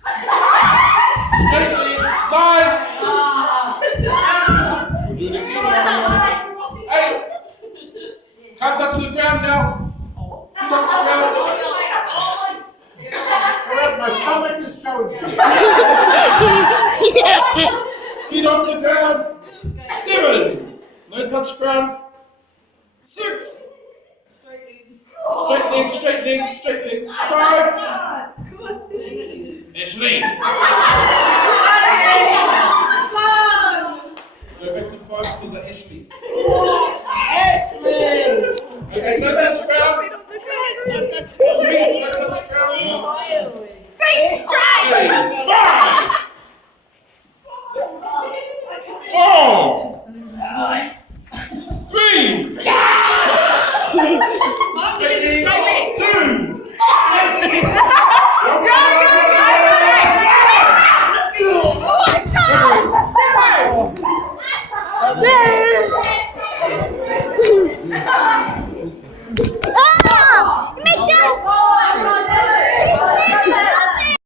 Straight legs, line. We're doing it again. Hey, hands up to the ground now. Feet off the ground. Alright, my stomach is showing. Feet off the ground. 7. No touch ground. 6. Straight legs, straight legs, straight legs. 5. Ashley. Go back to 5 because of Ashley. Okay, no touch ground. No touch ground. 5. 4. 3. 2.